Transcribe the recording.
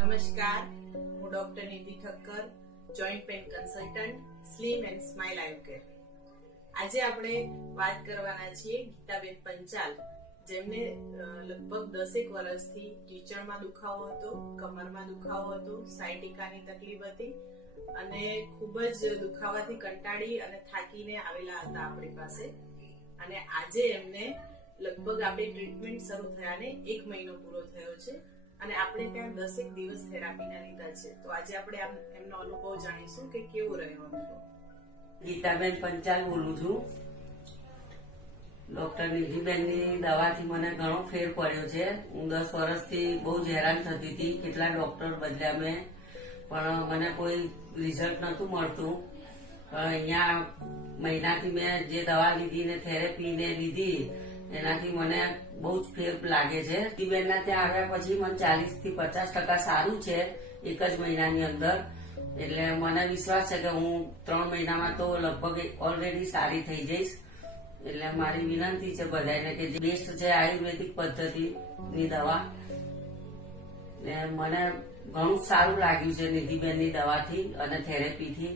નમસ્કાર, હું doctor Nidhi Thakkar, joint pain consultant, slim and smile I care. આજે આપણે વાત કરવાના છીએ ગીતાબેન પંચાલ, જેમને લગભગ 10 વર્ષથી ઢીંચણમાં દુખાવો હતો, કમરમાં દુખાવો હતો, સાયટિકાની તકલીફ હતી અને ખૂબ જ દુખાવાથી કંટાળી અને થાકીને આવેલા હતા આપણી પાસે. અને આજે એમને લગભગ આપણી ટ્રીટમેન્ટ શરૂ થયાને 1 મહિનો પૂરો થયો છે અને આપણે ત્યાં 10 દિવસ થેરાપીના લીધા છે. તો આજે આપણે એમનો અનુભવ જાણીશું કે કેવો રહ્યો અનુભવ. ગીતાબેન પંચાલ બોલું છું. ડોક્ટર નિધિબેનની દવાથી મને ઘણો ફેર પડ્યો છે. હું 10 વર્ષથી બહુ જ હેરાન થતી હતી. કેટલા ડોક્ટર બદલ્યા મેં, પણ મને કોઈ રિઝલ્ટ નતું મળતું. અહીંયા મહિનાથી મેં જે દવા લીધી ને થેરેપી ને લીધી એનાથી મને બહુ જ ફેર લાગે છે. નિધિબેનના ત્યાં આવ્યા પછી મને 40 થી 50% સારું છે એક જ મહિનાની અંદર. એટલે મને વિશ્વાસ છે કે હું 3 મહિનામાં તો લગભગ ઓલરેડી સારી થઈ જઈશ. એટલે મારી વિનંતી છે બધાને કે જે બેસ્ટ છે આયુર્વેદિક પદ્ધતિની દવા. મને ઘણું સારું લાગ્યું છે નિધિબેનની દવાથી અને થેરેપીથી.